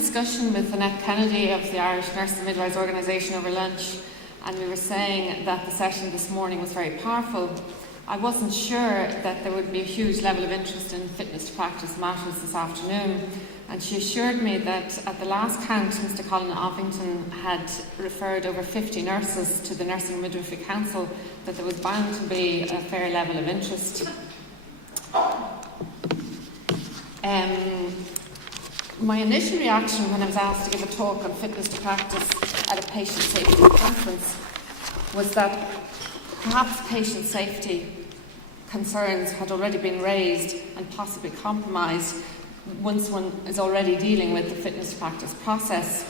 discussion with Annette Kennedy of the Irish Nurses and Midwives Organisation over lunch, and we were saying that the session this morning was very powerful. I wasn't sure that there would be a huge level of interest in fitness to practice matters this afternoon, and she assured me that at the last count Mr Colin Ovington had referred over 50 nurses to the Nursing and Midwifery Council, that there was bound to be a fair level of interest. My initial reaction when I was asked to give a talk on fitness to practice at a patient safety conference was that perhaps patient safety concerns had already been raised and possibly compromised once one is already dealing with the fitness to practice process.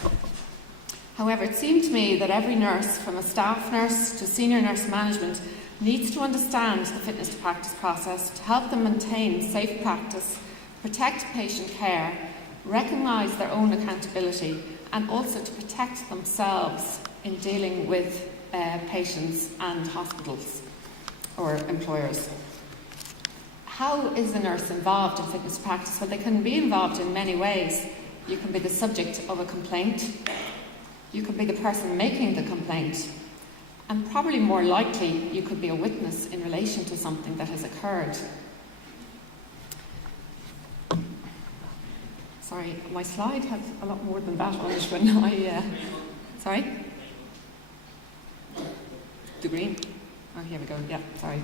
However, it seemed to me that every nurse, from a staff nurse to senior nurse management, needs to understand the fitness to practice process to help them maintain safe practice, protect patient care, recognise their own accountability, and also to protect themselves in dealing with patients and hospitals or employers. How is the nurse involved in fitness to practice? Well, they can be involved in many ways. You can be the subject of a complaint, you could be the person making the complaint, and probably more likely you could be a witness in relation to something that has occurred. Sorry, my slide has a lot more than that on it when sorry? The green? Oh, here we go, yeah, sorry.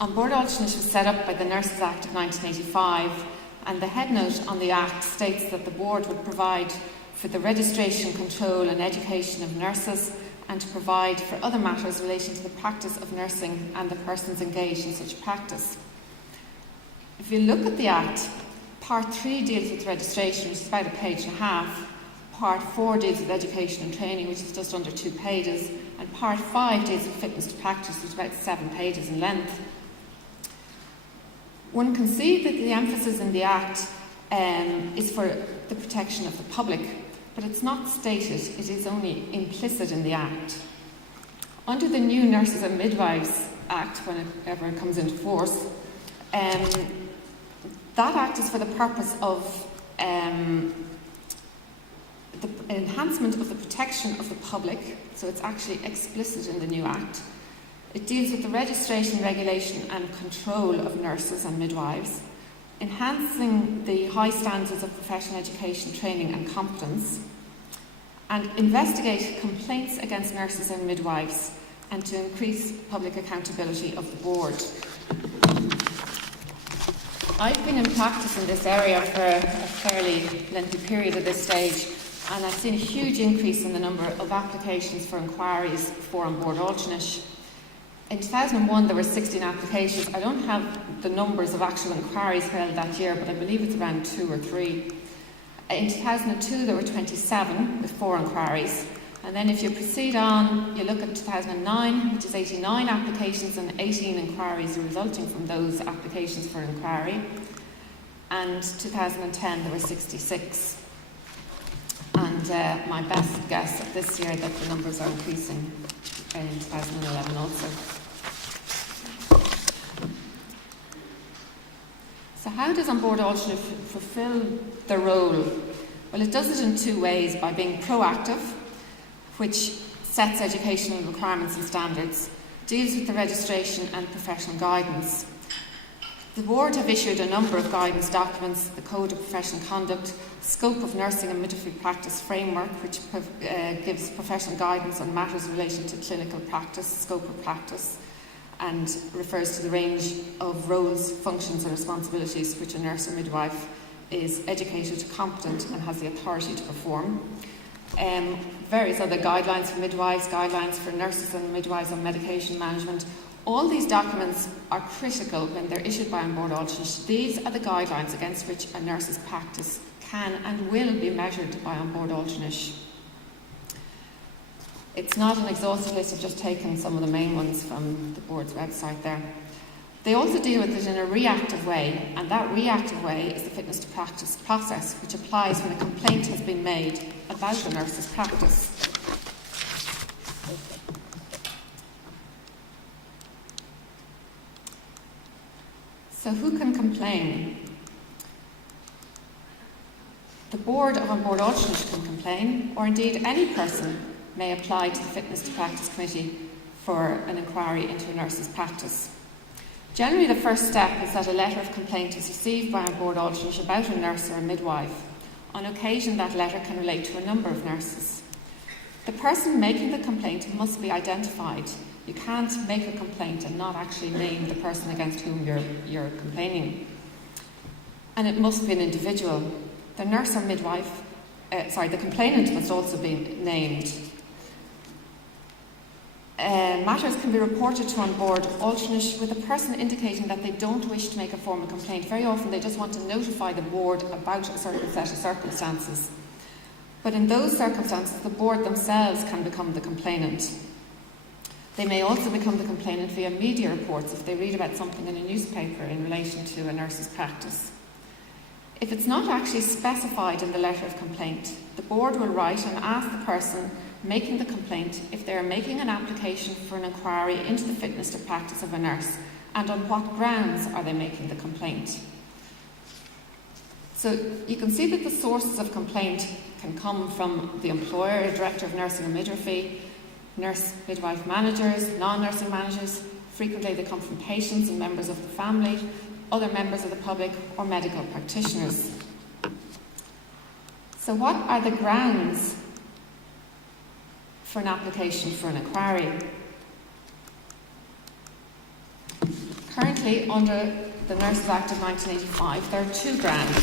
On board alternate was set up by the Nurses Act of 1985, and the head note on the Act states that the board would provide for the registration, control and education of nurses, and to provide for other matters relating to the practice of nursing and the persons engaged in such practice. If you look at the Act, Part 3 deals with registration, which is about a page and a half. Part 4 deals with education and training, which is just under 2 pages. And Part 5 deals with fitness to practice, which is about 7 pages in length. One can see that the emphasis in the Act is for the protection of the public, but it's not stated, it is only implicit in the Act. Under the new Nurses and Midwives Act, whenever it comes into force, that Act is for the purpose of the enhancement of the protection of the public, so it's actually explicit in the new Act. It deals with the registration, regulation and control of nurses and midwives, enhancing the high standards of professional education, training and competence, and investigate complaints against nurses and midwives, and to increase public accountability of the board. I've been in practice in this area for a fairly lengthy period at this stage, and I've seen a huge increase in the number of applications for inquiries for on board alternate. In 2001 there were 16 applications. I don't have the numbers of actual inquiries held that year, but I believe it's around 2 or 3. In 2002 there were 27 with 4 inquiries. And then if you proceed on, you look at 2009, which is 89 applications and 18 inquiries resulting from those applications for inquiry. And 2010 there were 66. And my best guess at this year that the numbers are increasing in 2011 also. So how does on board alternate fulfil the role? Well, it does it in 2 ways: by being proactive, which sets educational requirements and standards, deals with the registration and professional guidance. The board have issued a number of guidance documents: the Code of Professional Conduct, Scope of Nursing and Midwifery Practice Framework, which gives professional guidance on matters relating to clinical practice, scope of practice, and refers to the range of roles, functions and responsibilities which a nurse or midwife is educated, competent and has the authority to perform. Various other guidelines for midwives, guidelines for nurses and midwives on medication management. All these documents are critical when they're issued by on board alternate. These are the guidelines against which a nurse's practice can and will be measured by on board alternate. It's not an exhaustive list, I've just taken some of the main ones from the board's website there. They also deal with it in a reactive way, and that reactive way is the fitness to practice process, which applies when a complaint has been made about a nurse's practice. So who can complain? board of on-board alternate can complain, or indeed any person may apply to the Fitness to Practice Committee for an inquiry into a nurse's practice. Generally, the first step is that a letter of complaint is received by a board alternate about a nurse or a midwife. On occasion, that letter can relate to a number of nurses. The person making the complaint must be identified. You can't make a complaint and not actually name the person against whom you're complaining. And it must be an individual. The nurse or midwife, the complainant must also be named. Matters can be reported to on-board alternate with a person indicating that they don't wish to make a formal complaint. Very often they just want to notify the board about a certain set of circumstances. But in those circumstances, the board themselves can become the complainant. They may also become the complainant via media reports if they read about something in a newspaper in relation to a nurse's practice. If it's not actually specified in the letter of complaint, the board will write and ask the person making the complaint if they are making an application for an inquiry into the fitness to practice of a nurse, and on what grounds are they making the complaint. So you can see that the sources of complaint can come from the employer, a director of nursing or midwifery, nurse midwife managers, non-nursing managers. Frequently they come from patients and members of the family, other members of the public, or medical practitioners. So what are the grounds for an application for an inquiry? Currently, under the Nurses Act of 1985, there are two grounds.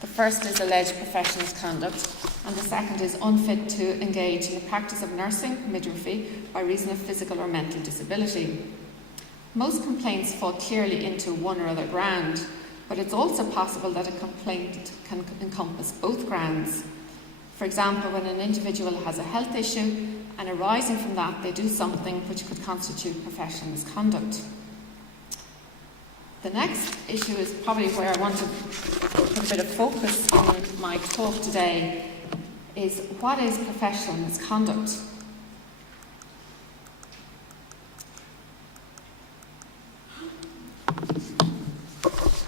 The first is alleged professional misconduct, and the second is unfit to engage in the practice of nursing, midwifery, by reason of physical or mental disability. Most complaints fall clearly into one or other ground, but it's also possible that a complaint can encompass both grounds. For example, when an individual has a health issue and arising from that they do something which could constitute professional misconduct. The next issue is probably where I want to put a bit of focus in my talk today, is what is professional misconduct?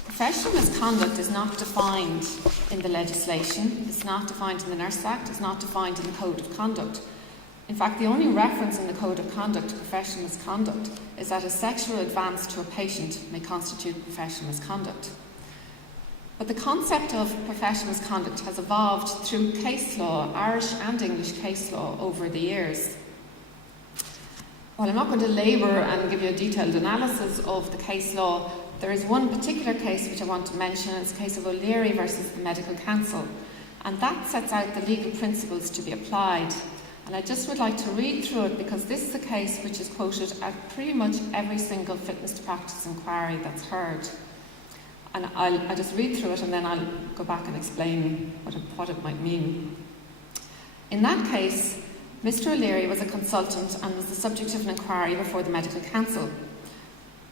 Professional misconduct is not defined in the legislation, it's not defined in the Nurses Act, it's not defined in the Code of Conduct. In fact, the only reference in the Code of Conduct to professional misconduct is that a sexual advance to a patient may constitute professional misconduct. But the concept of professional misconduct has evolved through case law, Irish and English case law, over the years. While I'm not going to labour and give you a detailed analysis of the case law, there is one particular case which I want to mention. It's the case of O'Leary versus the Medical Council, and that sets out the legal principles to be applied. And I just would like to read through it because this is a case which is quoted at pretty much every single fitness to practice inquiry that's heard. And I'll just read through it and then I'll go back and explain what it might mean. In that case, Mr. O'Leary was a consultant and was the subject of an inquiry before the Medical Council.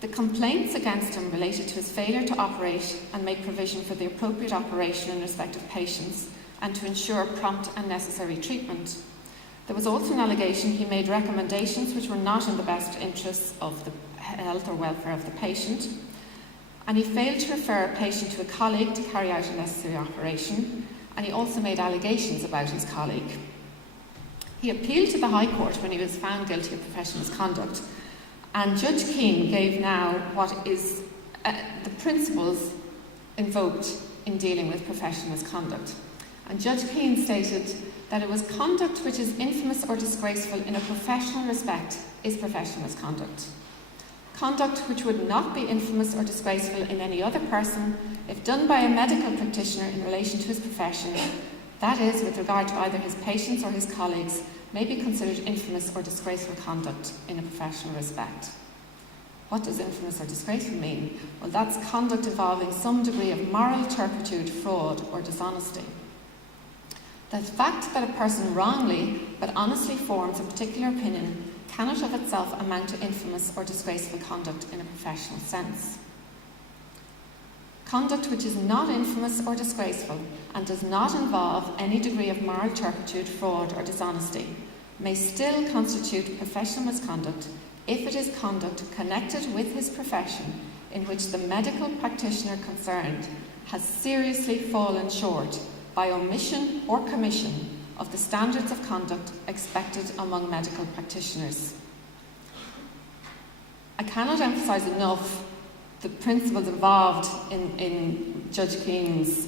The complaints against him related to his failure to operate and make provision for the appropriate operation in respect of patients and to ensure prompt and necessary treatment. There was also an allegation he made recommendations which were not in the best interests of the health or welfare of the patient, and he failed to refer a patient to a colleague to carry out a necessary operation, and he also made allegations about his colleague. He appealed to the High Court when he was found guilty of professional misconduct, and Judge Keane gave now what is the principles invoked in dealing with professional misconduct. And Judge Keane stated that it was conduct which is infamous or disgraceful in a professional respect is professional misconduct. Conduct which would not be infamous or disgraceful in any other person, if done by a medical practitioner in relation to his profession, that is, with regard to either his patients or his colleagues, may be considered infamous or disgraceful conduct in a professional respect. What does infamous or disgraceful mean? Well, that's conduct involving some degree of moral turpitude, fraud, or dishonesty. The fact that a person wrongly but honestly forms a particular opinion cannot of itself amount to infamous or disgraceful conduct in a professional sense. Conduct which is not infamous or disgraceful and does not involve any degree of moral turpitude, fraud, or dishonesty may still constitute professional misconduct if it is conduct connected with his profession in which the medical practitioner concerned has seriously fallen short by omission or commission of the standards of conduct expected among medical practitioners. I cannot emphasise enough the principles involved in Judge Keen's,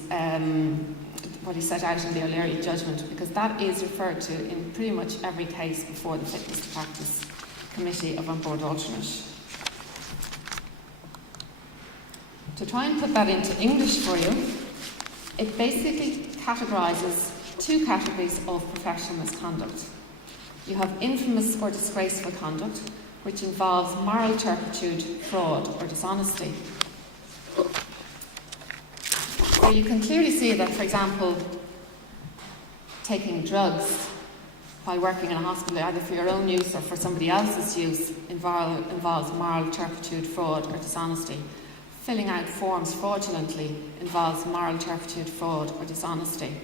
what he set out in the O'Leary judgment, because that is referred to in pretty much every case before the Fitness to Practice Committee of On Board Alternate. To try and put that into English for you, it basically categorises two categories of professional misconduct. You have infamous or disgraceful conduct, which involves moral turpitude, fraud or dishonesty. So you can clearly see that, for example, taking drugs while working in a hospital, either for your own use or for somebody else's use, involves moral turpitude, fraud or dishonesty. Filling out forms fraudulently involves moral turpitude, fraud or dishonesty.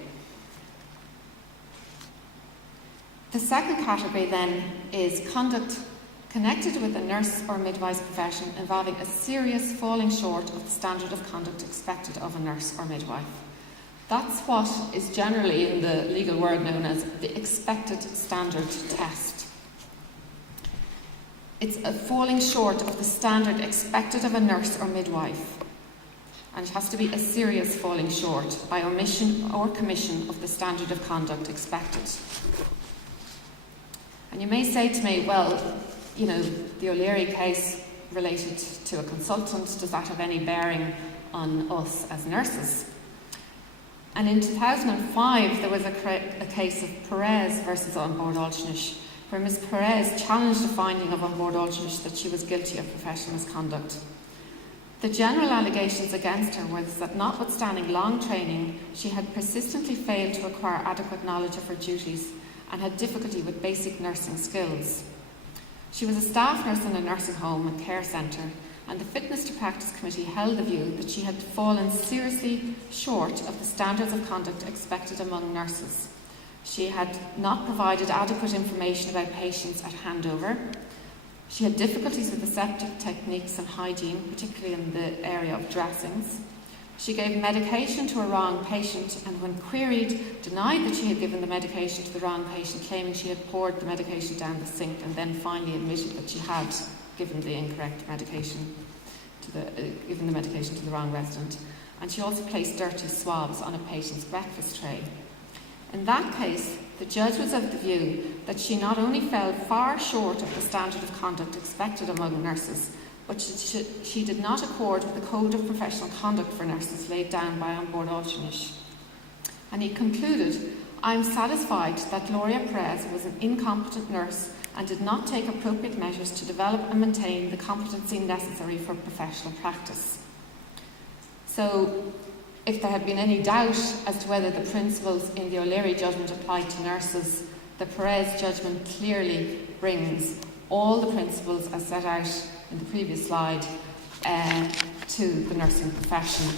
The second category then is conduct connected with the nurse or midwife profession involving a serious falling short of the standard of conduct expected of a nurse or midwife. That's what is generally in the legal word known as the expected standard test. It's a falling short of the standard expected of a nurse or midwife, and it has to be a serious falling short by omission or commission of the standard of conduct expected. And you may say to me, well, you know, the O'Leary case related to a consultant, does that have any bearing on us as nurses? And in 2005, there was a case of Perez versus On Board Alternate, where Ms. Perez challenged the finding of On Board Alternate that she was guilty of professional misconduct. The general allegations against her was that, notwithstanding long training, she had persistently failed to acquire adequate knowledge of her duties and had difficulty with basic nursing skills. She was a staff nurse in a nursing home and care centre, and the Fitness to Practice Committee held the view that she had fallen seriously short of the standards of conduct expected among nurses. She had not provided adequate information about patients at handover. She had difficulties with aseptic techniques and hygiene, particularly in the area of dressings. She gave medication to a wrong patient, and when queried, denied that she had given the medication to the wrong patient, claiming she had poured the medication down the sink, and then finally admitted that she had given the incorrect medication to the wrong resident. And she also placed dirty swabs on a patient's breakfast tray. In that case, the judge was of the view that she not only fell far short of the standard of conduct expected among nurses, but she did not accord with the Code of Professional Conduct for Nurses laid down by On Board Alternate. And he concluded, "I am satisfied that Gloria Perez was an incompetent nurse and did not take appropriate measures to develop and maintain the competency necessary for professional practice." So, if there had been any doubt as to whether the principles in the O'Leary judgment applied to nurses, the Perez judgment clearly brings all the principles as set out in the previous slide to the nursing profession.